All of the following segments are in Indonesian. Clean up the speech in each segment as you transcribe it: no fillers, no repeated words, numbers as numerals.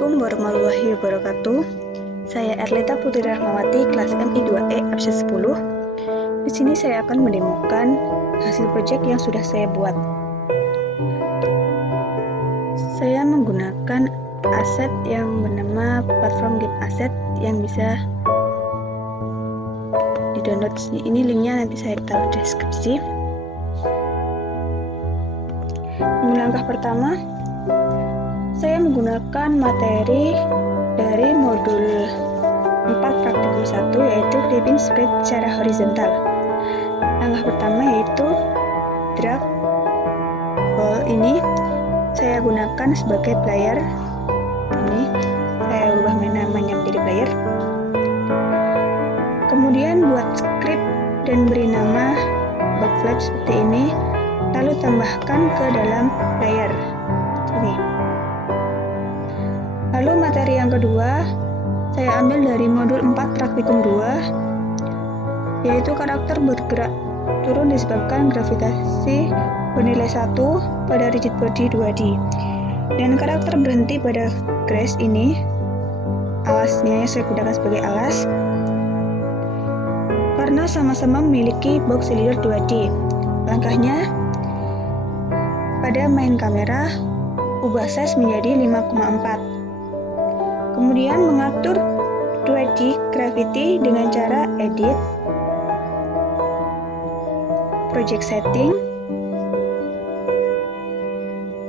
Assalamualaikum warahmatullahi wabarakatuh. Saya Erlita Putri Rahmawati, kelas MI2E absen 10. Di sini saya akan mendemokan hasil proyek yang sudah saya buat. Saya menggunakan aset yang bernama platform game asset yang bisa di-download. Ini linknya nanti saya taruh di deskripsi. Langkah pertama, saya menggunakan materi dari modul 4 praktikum 1 yaitu clipping spread secara horizontal. Langkah pertama yaitu drag ball ini saya gunakan sebagai player. Ini saya ubah namanya menjadi player. Kemudian buat script dan beri nama bug flag seperti ini, lalu tambahkan ke dalam player. Ini. Lalu materi yang kedua saya ambil dari modul 4 praktikum 2 yaitu karakter bergerak turun disebabkan gravitasi bernilai 1 pada rigid body 2D, dan karakter berhenti pada grass ini alasnya saya gunakan sebagai alas karena sama-sama memiliki box cylinder 2D. Langkahnya, pada main kamera ubah size menjadi 5,4. Kemudian mengatur 2D gravity dengan cara edit, project setting,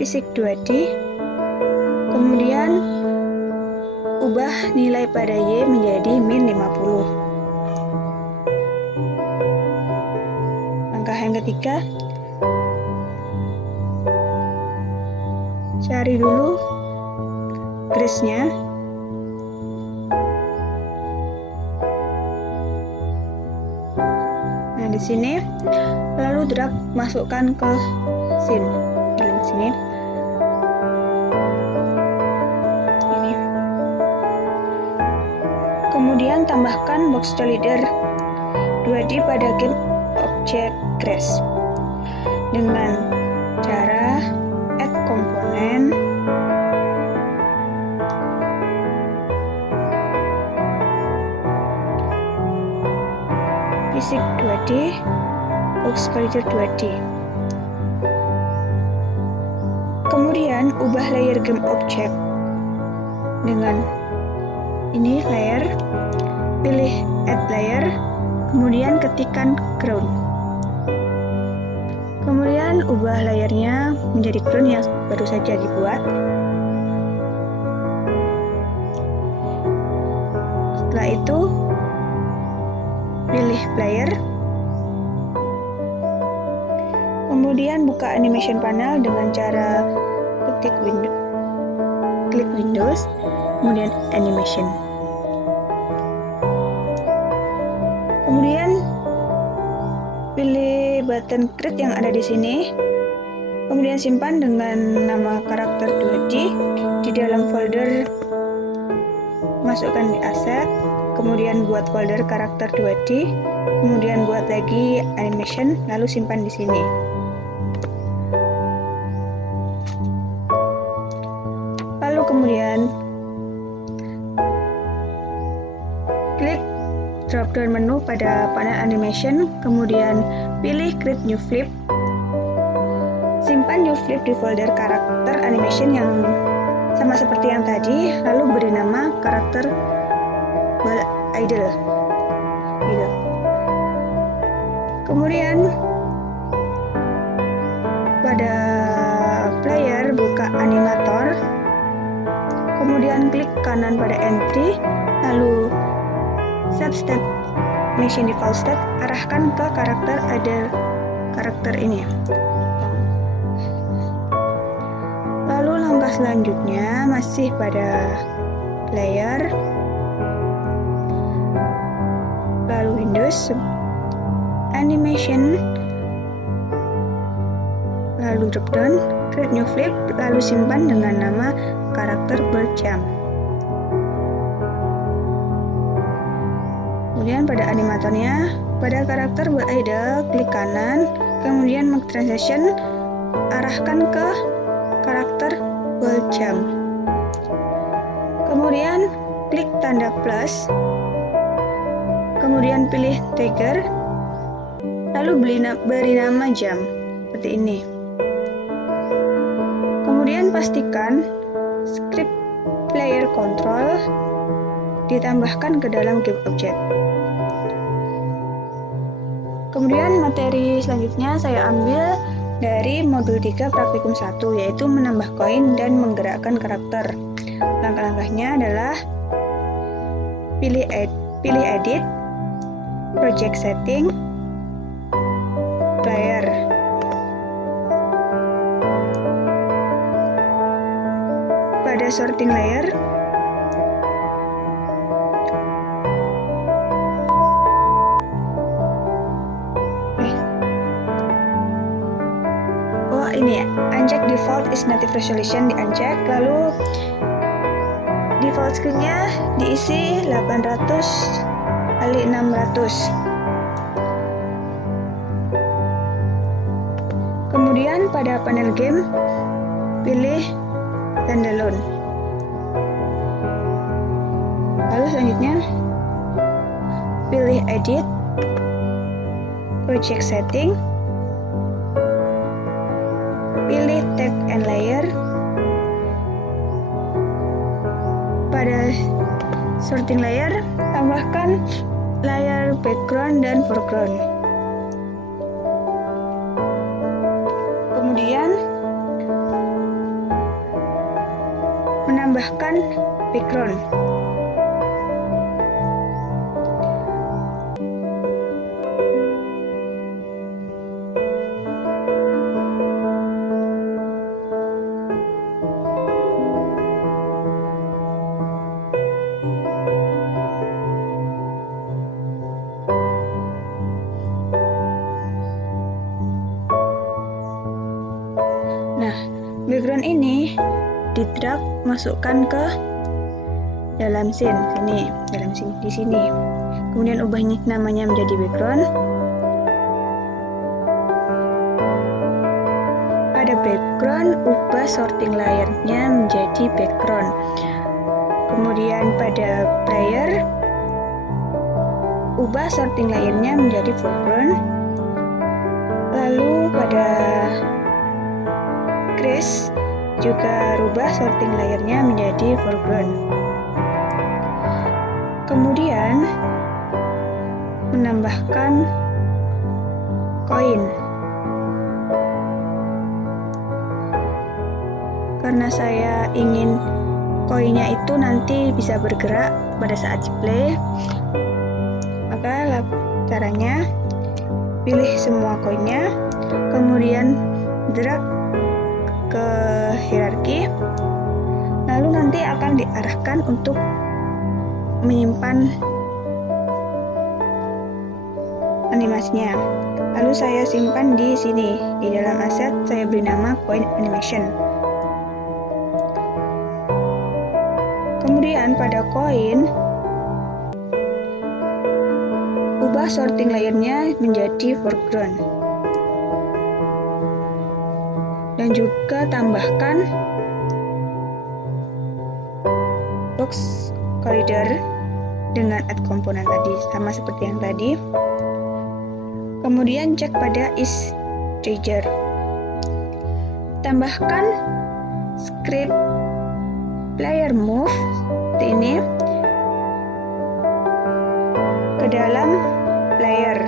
fisik 2D, kemudian ubah nilai pada Y menjadi min 50. Langkah yang ketiga, cari dulu grace-nya. Nah, di sini lalu drag masukkan ke scene dalam sini. Ini. Kemudian tambahkan box cylinder 2D pada game object grass dengan cara add komponen, fisik 2D, box cylinder 2D. Kemudian ubah layer game object dengan ini layer, pilih add layer, kemudian ketikkan ground. Kemudian ubah layernya menjadi ground yang baru saja dibuat. Setelah itu pilih player, kemudian buka animation panel dengan cara klik Windows, kemudian animation. Kemudian pilih button create yang ada di sini, kemudian simpan dengan nama karakter 2D di dalam folder, masukkan di aset, kemudian buat folder karakter 2D, kemudian buat lagi animation, lalu simpan di sini. Lalu kemudian klik drop down menu pada panel animation, kemudian pilih create new flip, simpan new flip di folder karakter animation yang sama seperti yang tadi, lalu beri nama karakter idle. Gitu. Kemudian pada player buka animator, kemudian klik kanan pada entry, lalu set step machine default state, arahkan ke karakter ini. Lalu langkah selanjutnya masih pada player, lalu Windows, animation, lalu drop down, create new flip, lalu simpan dengan nama karakter berjam. Kemudian pada animatornya, pada karakter idle, klik kanan, kemudian make transition, arahkan ke karakter berjam. Kemudian klik tanda plus, kemudian pilih trigger, lalu beri nama jam seperti ini. Kemudian pastikan script player control ditambahkan ke dalam game object. Kemudian materi selanjutnya saya ambil dari modul 3 praktikum 1, yaitu menambah koin dan menggerakkan karakter. Langkah-langkahnya adalah pilih edit, project setting, player. Pada sorting layer, ini uncheck default is native resolution, di uncheck, lalu default screen-nya diisi 800 kali 600. Kemudian pada panel game pilih standalone. Lalu selanjutnya pilih edit, project setting, pilih text and layer. Pada sorting layer, tambahkan layer background dan foreground. Kemudian menambahkan background. Background ini di-drag masukkan ke dalam scene sini, di sini. Kemudian ubah namanya menjadi background. Pada background, ubah sorting layernya menjadi background. Kemudian pada player, ubah sorting layernya menjadi foreground. Lalu pada Grace juga rubah sorting layernya menjadi foreground. Kemudian menambahkan koin. Karena saya ingin koinnya itu nanti bisa bergerak pada saat play, maka caranya pilih semua koinnya, kemudian drag ke hierarki, lalu nanti akan diarahkan untuk menyimpan animasinya. Lalu saya simpan di sini, di dalam aset saya beri nama coin animation. Kemudian pada koin, ubah sorting layernya menjadi foreground. Dan juga tambahkan box corridor dengan add komponen tadi, sama seperti yang tadi. Kemudian cek pada is trigger. Tambahkan script player move seperti ini ke dalam player.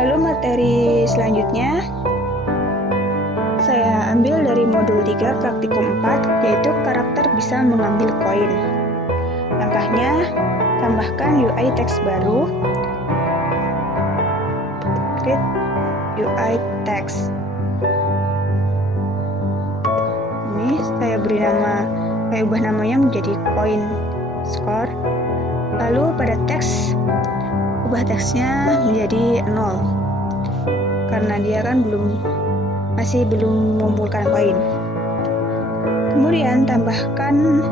Lalu materi selanjutnya saya ambil dari modul 3 praktikum 4, yaitu karakter bisa mengambil koin. Langkahnya, tambahkan UI text baru, create UI text. Ini saya beri nama, saya ubah namanya menjadi coin score. Lalu pada teks, ubah teksnya menjadi 0 karena dia kan masih belum mengumpulkan koin. Kemudian tambahkan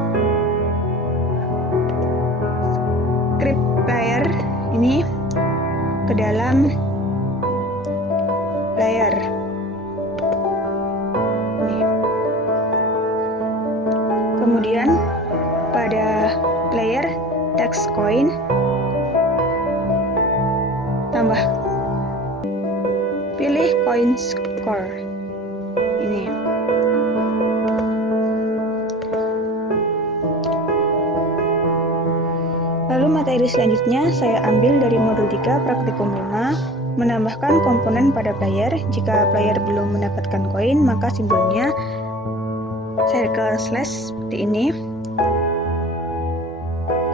script player ini ke dalam player. Kemudian pada player text coin pilih coin score ini. Lalu materi selanjutnya saya ambil dari modul 3 praktikum 5, menambahkan komponen pada player. Jika player belum mendapatkan koin, maka simbolnya circle slash seperti ini.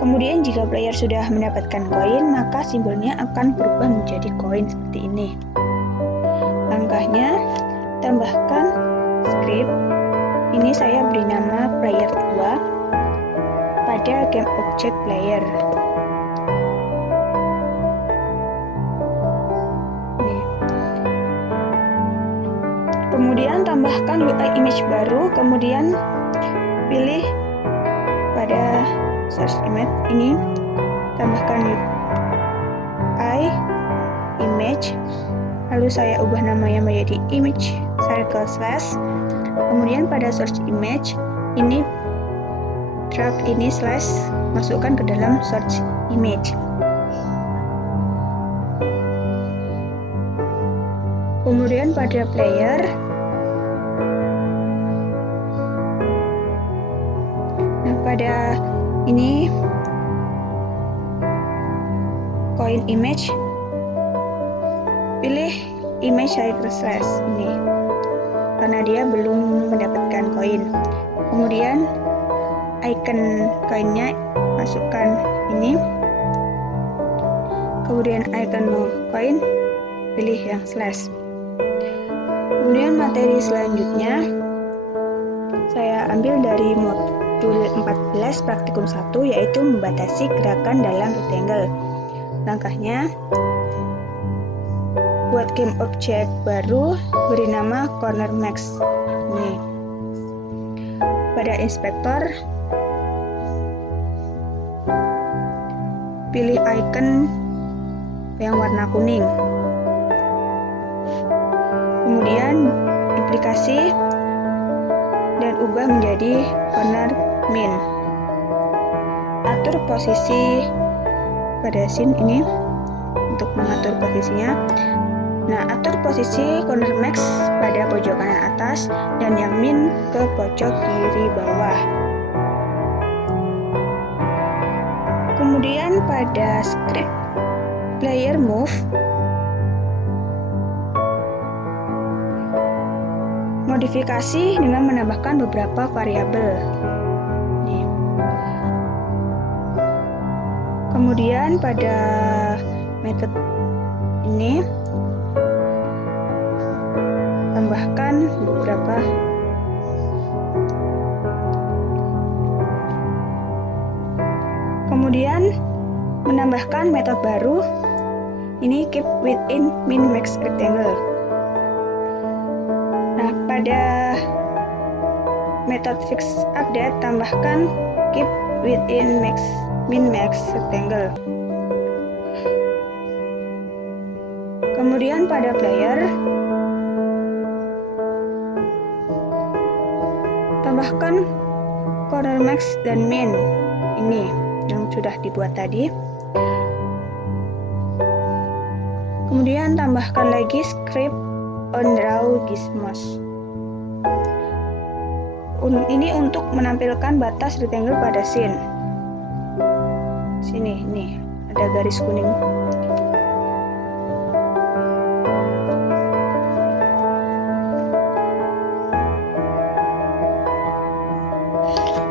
Kemudian jika player sudah mendapatkan koin, maka simbolnya akan berubah menjadi koin seperti ini. Langkahnya, tambahkan script. Ini saya beri nama player 2 pada game object player. Kemudian tambahkan UI image baru, kemudian pilih pada source image ini, tambahkan UI image, lalu saya ubah namanya menjadi image circle slash. Kemudian pada source image ini drag ini slash, masukkan ke dalam source image. Kemudian pada player pada ini coin image, pilih image circle slash ini karena dia belum mendapatkan koin. Kemudian icon koinnya masukkan ini, kemudian icon koin pilih yang slash. Kemudian materi selanjutnya saya ambil dari modul 14 praktikum 1, yaitu membatasi gerakan dalam rectangle. Langkahnya, buat game object baru, beri nama corner max ini. Pada inspektor, pilih icon yang warna kuning. Kemudian duplikasi dan ubah menjadi corner min. Atur posisi pada scene ini untuk mengatur posisinya. Nah, atur posisi corner max pada pojok kanan atas dan yang min ke pojok kiri bawah. Kemudian pada script player move, modifikasi dengan menambahkan beberapa variabel. Kemudian pada metode ini tambahkan beberapa kemudian menambahkan metode baru ini keep within min max rectangle. Nah, pada metode fix update tambahkan keep within min max rectangle. Kemudian pada player tambahkan corner max dan min ini yang sudah dibuat tadi. Kemudian tambahkan lagi script on draw gizmos. Ini untuk menampilkan batas rectangle pada scene. Sini, nih ada garis kuning.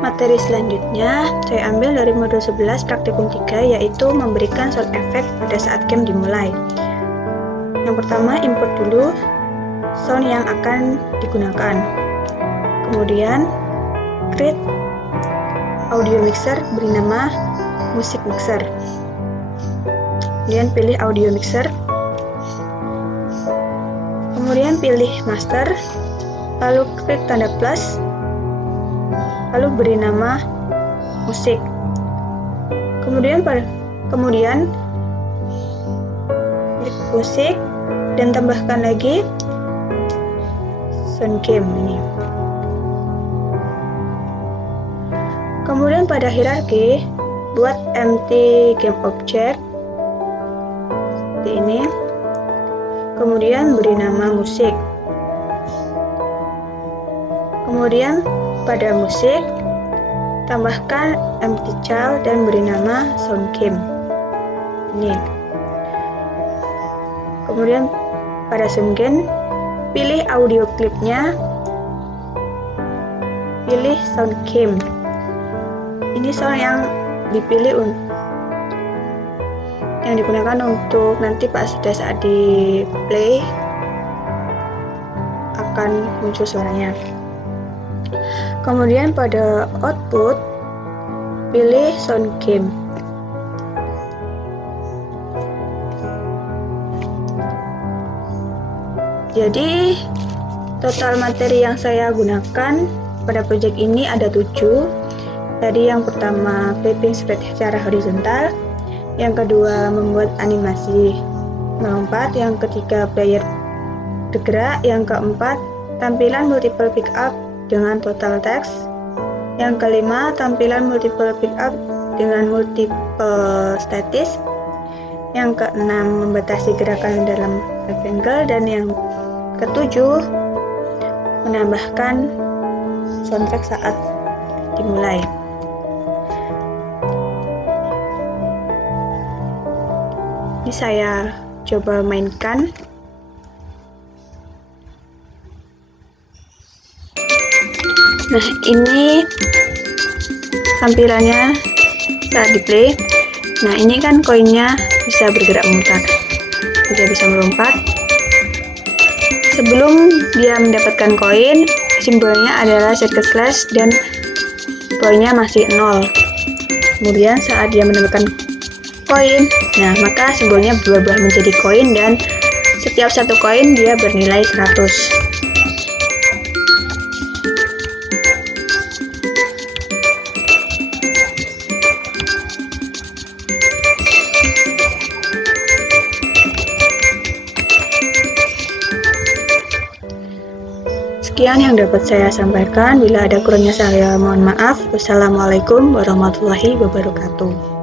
Materi selanjutnya saya ambil dari modul 11 praktikum 3, yaitu memberikan sound effect pada saat game dimulai. Yang pertama, import dulu sound yang akan digunakan. Kemudian create audio mixer, beri nama music mixer. Kemudian pilih audio mixer. Kemudian pilih master, lalu klik tanda plus, lalu beri nama musik. Kemudian klik musik dan tambahkan lagi sound game ini. Kemudian pada hierarki, buat empty game object seperti ini. Kemudian beri nama musik. Kemudian pada musik, tambahkan empty child dan beri nama sound game. Ini. Kemudian pada sound game, pilih audio klipnya, pilih sound game. Ini sound yang dipilih yang digunakan untuk nanti pada saat di play akan muncul suaranya. Kemudian pada output, pilih sound game. Jadi total materi yang saya gunakan pada project ini ada 7. Tadi yang pertama flipping spread secara horizontal, yang kedua membuat animasi melompat, yang ketiga player bergerak, yang keempat tampilan multiple pickup dengan total text, yang kelima tampilan multiple pickup dengan multiple statis, yang keenam membatasi gerakan dalam rectangle, dan yang ketujuh menambahkan soundtrack saat dimulai. Ini saya coba mainkan. Nah, ini tampilannya saat di play. Nah, ini kan koinnya bisa bergerak memutar, dia bisa melompat. Sebelum dia mendapatkan koin, simbolnya adalah circle slash dan koinnya masih 0. Kemudian saat dia mendapatkan koin, nah maka simbolnya berubah menjadi koin dan setiap satu koin dia bernilai 100. Sekian yang dapat saya sampaikan. Bila ada kurangnya saya mohon maaf. Wassalamualaikum warahmatullahi wabarakatuh.